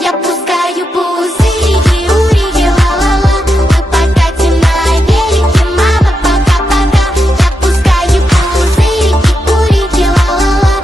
Я пускаю пузыри, урики, ла-ла-ла. Мы покатим на велике, мама, пока-пока. Я пускаю пузырики, урики, ла-ла-ла.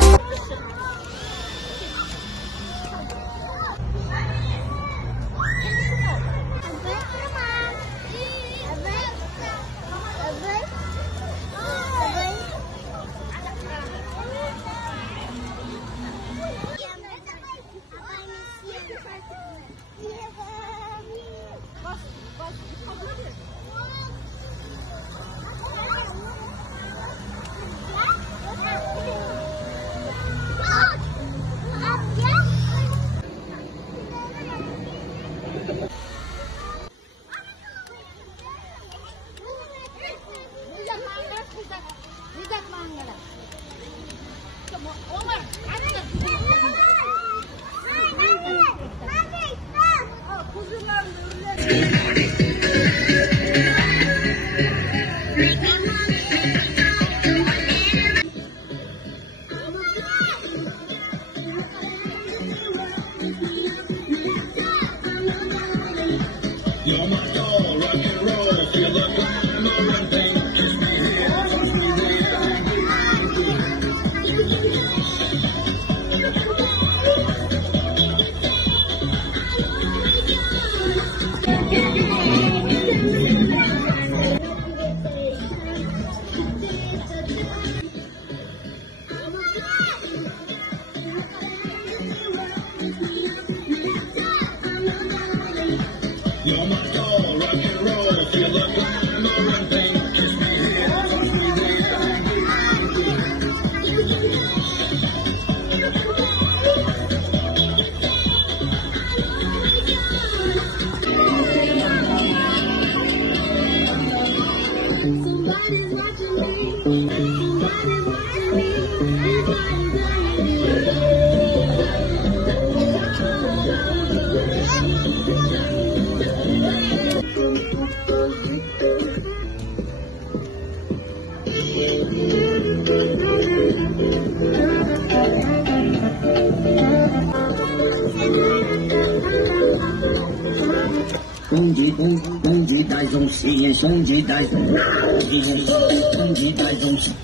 You're my soul, rock and roll, feel the glamour and pain. Kiss me here, kiss me You're my soul, rock and roll, feel the glamour and pain. Kiss me here, kiss me Somebody's watching me. Somebody's watching me.公鸡带种实验，兄弟带种公鸡带种实验。